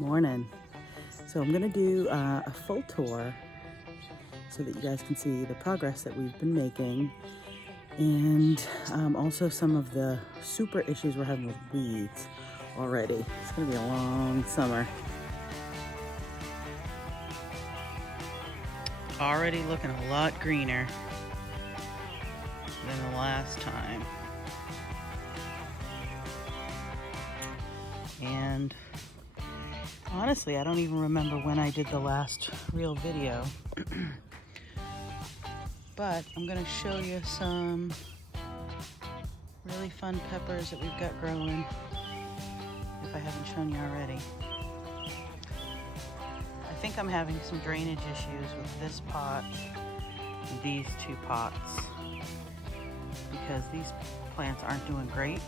Morning. So I'm gonna do a full tour so that you guys can see the progress that we've been making, and also some of the super issues we're having with weeds already. It's gonna be a long summer. Already looking a lot greener than the last time. And honestly, I don't even remember when I did the last real video. But I'm gonna show you some really fun peppers that we've got growing, if I haven't shown you already. I think I'm having some drainage issues with this pot and these two pots because these plants aren't doing great.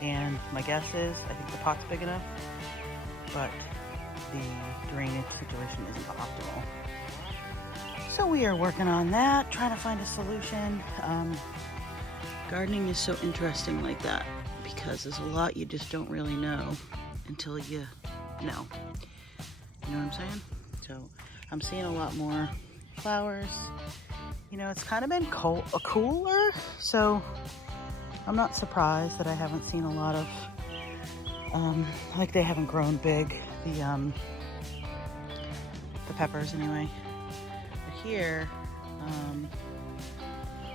And my guess is, I think the pot's big enough, but the drainage situation isn't optimal. So we are working on that, trying to find a solution. Gardening is so interesting like that because there's a lot you just don't really know until you know. You know what I'm saying? So I'm seeing a lot more flowers. You know, it's kind of been cooler, so I'm not surprised that I haven't seen a lot of, like they haven't grown big, the peppers anyway. But here,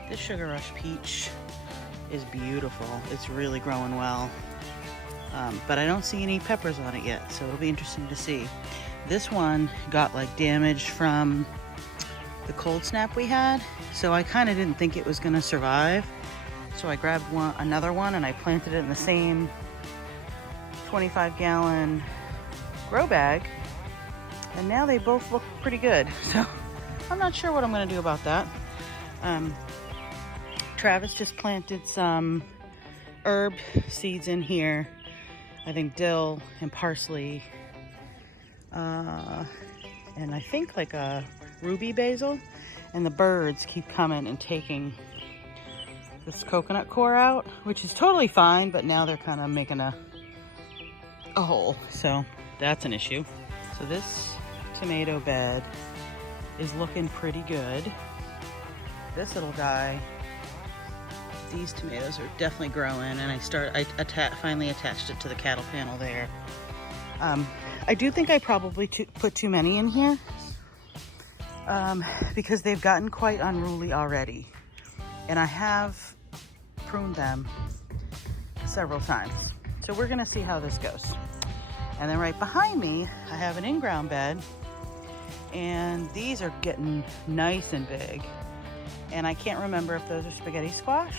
this Sugar Rush peach is beautiful. It's really growing well. But I don't see any peppers on it yet, so it'll be interesting to see. This one got like damaged from the cold snap we had, so I kind of didn't think it was gonna survive. So I grabbed another one and I planted it in the same 25-gallon grow bag, and now they both look pretty good. So I'm not sure what I'm gonna do about that. Travis just planted some herb seeds in here. I think dill and parsley, and I think like a ruby basil, and the birds keep coming and taking this coconut core out, which is totally fine, but now they're kind of making a hole, so that's an issue. So this tomato bed is looking pretty good. This little guy, these tomatoes are definitely growing, and I finally attached it to the cattle panel there. I do think I probably put too many in here because they've gotten quite unruly already, and I have pruned them several times. So we're gonna see how this goes. And then right behind me, I have an in-ground bed, and these are getting nice and big. And I can't remember if those are spaghetti squash.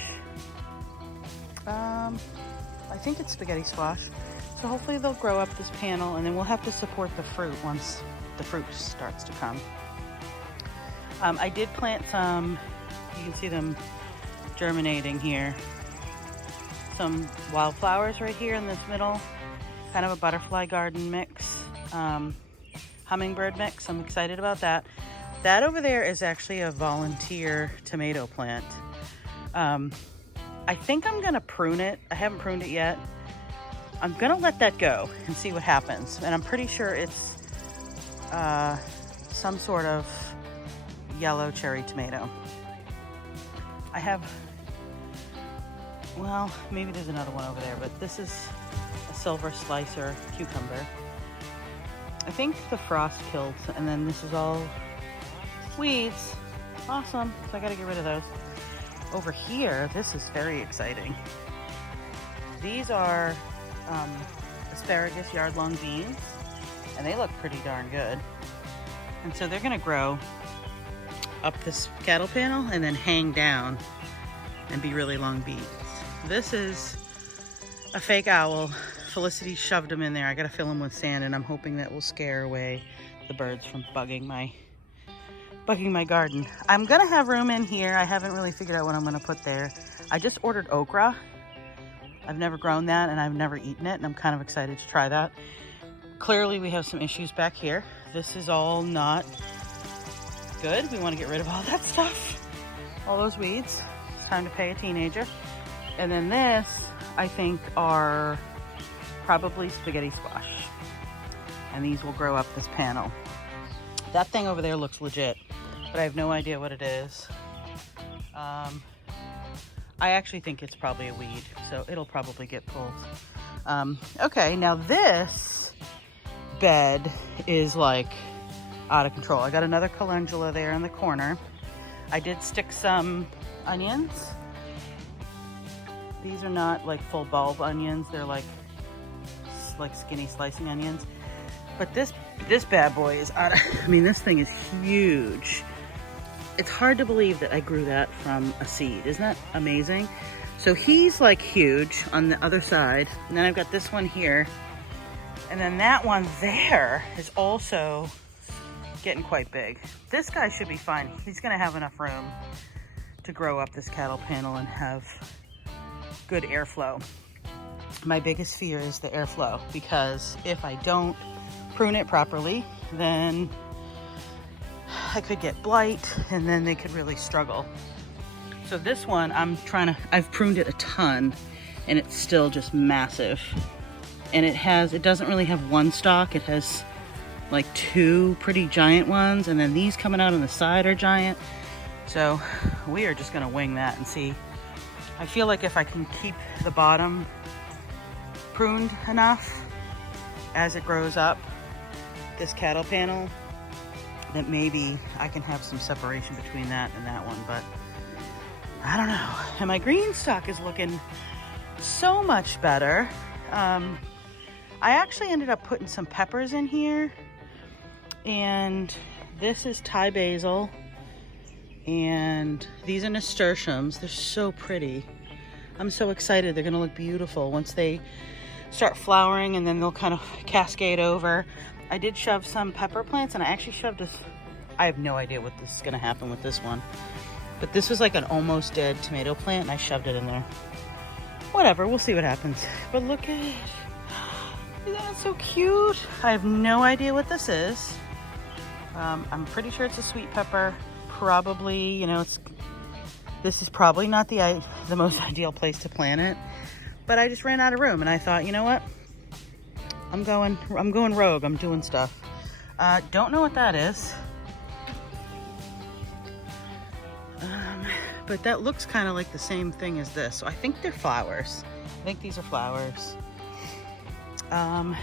I think it's spaghetti squash. So hopefully they'll grow up this panel, and then we'll have to support the fruit once the fruit starts to come. I did plant some, you can see them germinating here, some wildflowers right here in this middle, kind of a butterfly garden mix, hummingbird mix. I'm excited about that. That over there is actually a volunteer tomato plant. I think I'm gonna prune it. I haven't pruned it yet. I'm gonna let that go and see what happens. And I'm pretty sure it's some sort of yellow cherry tomato. I have, well, maybe there's another one over there, but this is a silver slicer cucumber. I think the frost killed, and then this is all weeds. Awesome, so I gotta get rid of those. Over here, this is very exciting. These are asparagus yard-long beans, and they look pretty darn good. And so they're gonna grow up this cattle panel and then hang down and be really long beans. This is a fake owl. Felicity shoved them in there. I gotta fill them with sand, and I'm hoping that will scare away the birds from bugging my garden. I'm gonna have room in here. I haven't really figured out what I'm gonna put there. I just ordered okra. I've never grown that, and I've never eaten it, and I'm kind of excited to try that. Clearly we have some issues back here. This is all not good. We want to get rid of all that stuff, all those weeds. It's time to pay a teenager. And then this, I think, are probably spaghetti squash. and these will grow up this panel. That thing over there looks legit, but I have no idea what it is. I actually think it's probably a weed, so it'll probably get pulled. Okay, now this bed is like out of control. I got another calendula there in the corner. I did stick some onions. These are not like full bulb onions. They're like skinny slicing onions. But this bad boy is out of, I mean, this thing is huge. It's hard to believe that I grew that from a seed. Isn't that amazing? So he's like huge on the other side. And then I've got this one here. And then that one there is also getting quite big. This guy should be fine. He's gonna have enough room to grow up this cattle panel and have good airflow. My biggest fear is the airflow, because if I don't prune it properly, then I could get blight and then they could really struggle. So this one, I've pruned it a ton and it's still just massive. And it doesn't really have one stalk. It has like two pretty giant ones, and then these coming out on the side are giant. So we are just gonna wing that and see. I feel like if I can keep the bottom pruned enough as it grows up, this cattle panel, that maybe I can have some separation between that and that one, but I don't know. And my green stalk is looking so much better. I actually ended up putting some peppers in here, and this is Thai basil, and these are nasturtiums. They're so pretty. I'm so excited. They're gonna look beautiful once they start flowering, and then they'll kind of cascade over. I did shove some pepper plants, and I actually shoved this. I have no idea what this is gonna happen with this one, but this was like an almost dead tomato plant, and I shoved it in there. Whatever, we'll see what happens. But look at it. Isn't that so cute? I have no idea what this is. I'm pretty sure it's a sweet pepper. Probably, you know, this is probably not the most ideal place to plant it, but I just ran out of room, and I thought, you know what? I'm going rogue. I'm doing stuff. Don't know what that is. But that looks kind of like the same thing as this. So I think they're flowers. I think these are flowers. Oh,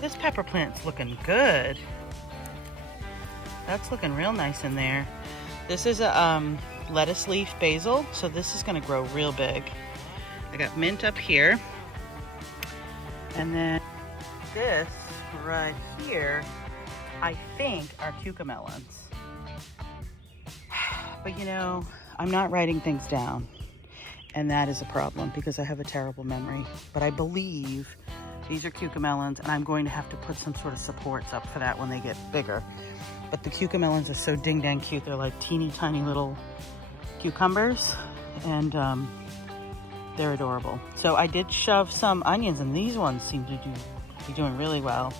this pepper plant's looking good. That's looking real nice in there. This is a lettuce leaf basil, so this is gonna grow real big. I got mint up here. And then this right here, I think are cucamelons. But you know, I'm not writing things down, and that is a problem because I have a terrible memory. But I believe these are cucamelons, and I'm going to have to put some sort of supports up for that when they get bigger. But the cucamelons are so ding dang cute. They're like teeny tiny little cucumbers, and they're adorable. So I did shove some onions, and these ones seem to be doing really well.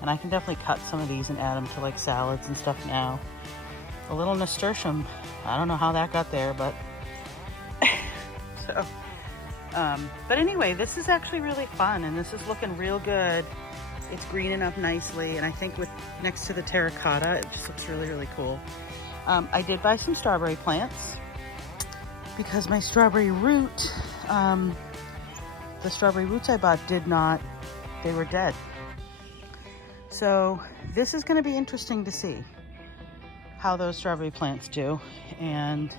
And I can definitely cut some of these and add them to like salads and stuff now. A little nasturtium, I don't know how that got there, but so. But anyway, this is actually really fun, and this is looking real good. It's greening up nicely, and I think with next to the terracotta, it just looks really, really cool. I did buy some strawberry plants because my strawberry root, the strawberry roots I bought they were dead. So this is gonna be interesting to see how those strawberry plants do. And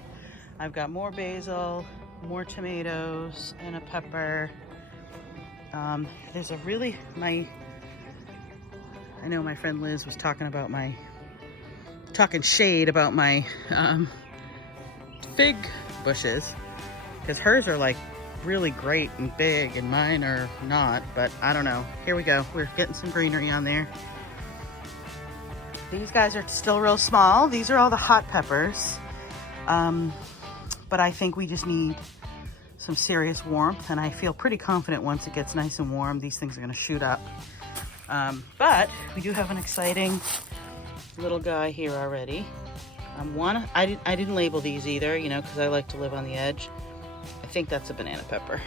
I've got more basil, more tomatoes, and a pepper. There's a really, I know my friend Liz was talking shade about my fig bushes, because hers are like really great and big and mine are not, but I don't know. Here we go. We're getting some greenery on there. These guys are still real small. These are all the hot peppers. But I think we just need some serious warmth, and I feel pretty confident once it gets nice and warm, these things are gonna shoot up. But we do have an exciting little guy here already. I didn't label these either, you know, because I like to live on the edge. I think that's a banana pepper.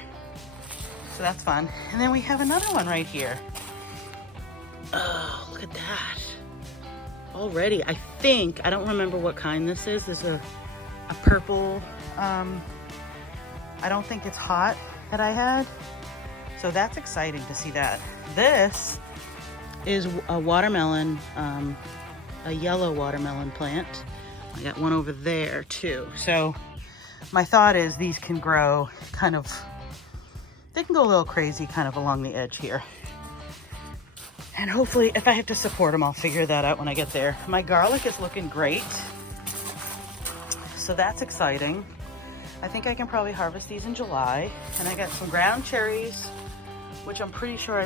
So that's fun. And then we have another one right here. Oh, look at that. Already, I think, I don't remember what kind this is. There's a purple, I don't think it's hot that I had. So that's exciting to see that. This is a watermelon, a yellow watermelon plant. I got one over there too. So my thought is these can grow kind of, they can go a little crazy kind of along the edge here. And hopefully if I have to support them, I'll figure that out when I get there. My garlic is looking great. So that's exciting. I think I can probably harvest these in July. And I got some ground cherries, which I'm pretty sure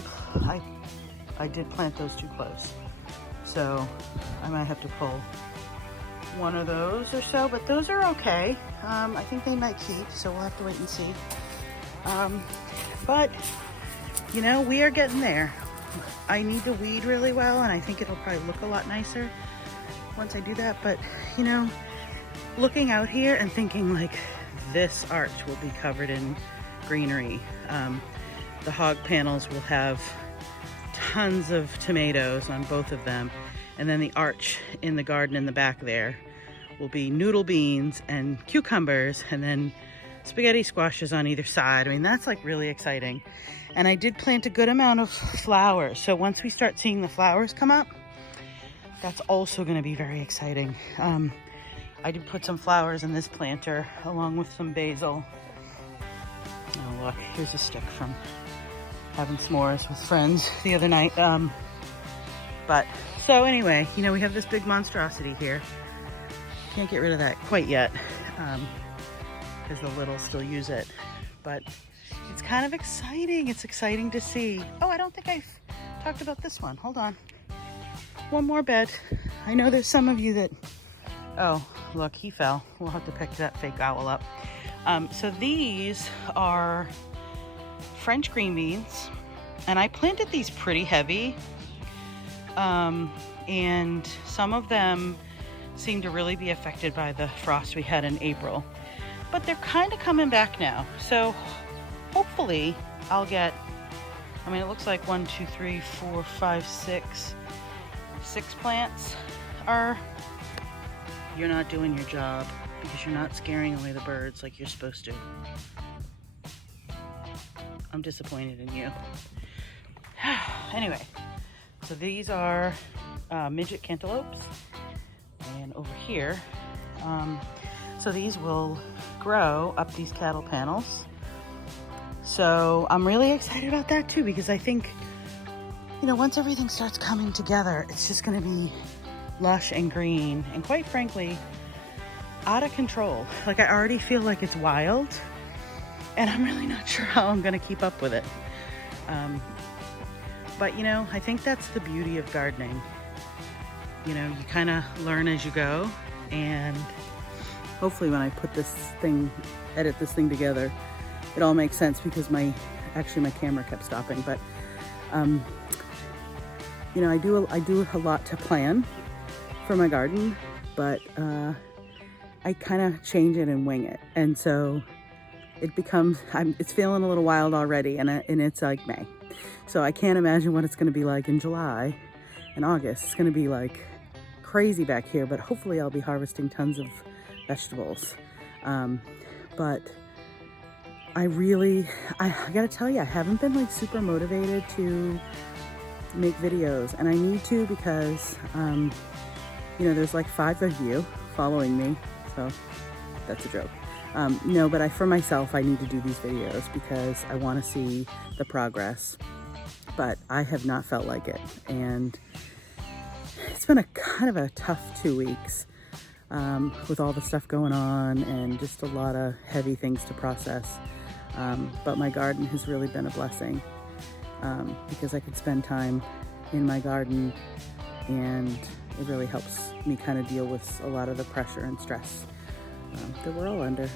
I did plant those too close. So I might have to pull one of those or so, but those are okay. I think they might keep, so we'll have to wait and see. But you know, we are getting there. I need to weed really well, and I think it'll probably look a lot nicer once I do that. But you know, looking out here and thinking like this arch will be covered in greenery. The hog panels will have tons of tomatoes on both of them, and then the arch in the garden in the back there will be noodle beans and cucumbers, and then spaghetti squashes on either side. I mean, that's like really exciting. And I did plant a good amount of flowers, so once we start seeing the flowers come up, that's also going to be very exciting. I did put some flowers in this planter along with some basil. Oh look, here's a stick from having s'mores with friends the other night. But so anyway, you know, we have this big monstrosity here. Can't get rid of that quite yet because the littles still use it, but it's kind of exciting. It's exciting to see. Oh, I don't think I've talked about this one. Hold on. One more bed. I know there's some of you that, oh, look, he fell. We'll have to pick that fake owl up. So these are French green beans, and I planted these pretty heavy, and some of them seem to really be affected by the frost we had in April, but they're kind of coming back now. So hopefully I'll get, I mean, it looks like 1, 2, 3, 4, 5, 6 plants are, you're not doing your job because you're not scaring away the birds like you're supposed to. I'm disappointed in you. Anyway, so these are midget cantaloupes, and over here, so these will grow up these cattle panels. So I'm really excited about that too, because I think, you know, once everything starts coming together, it's just going to be lush and green, and quite frankly, out of control. Like, I already feel like it's wild, and I'm really not sure how I'm going to keep up with it. But you know, I think that's the beauty of gardening. You know, you kind of learn as you go, and hopefully when I put this thing, edit this thing together, it all makes sense, because my camera kept stopping. But you know, I do a lot to plan for my garden, but I kind of change it and wing it, and so it becomes, it's feeling a little wild already, and it's like May, so I can't imagine what it's going to be like in July and August. It's going to be like crazy back here, but hopefully I'll be harvesting tons of vegetables. But I gotta tell you, I haven't been like super motivated to make videos, and I need to, because you know, there's like 5 of you following me, so that's a joke. No, but for myself, I need to do these videos because I want to see the progress, but I have not felt like it, and it's been a kind of a tough 2 weeks with all the stuff going on and just a lot of heavy things to process. But my garden has really been a blessing because I could spend time in my garden, and it really helps me kind of deal with a lot of the pressure and stress that we're all under.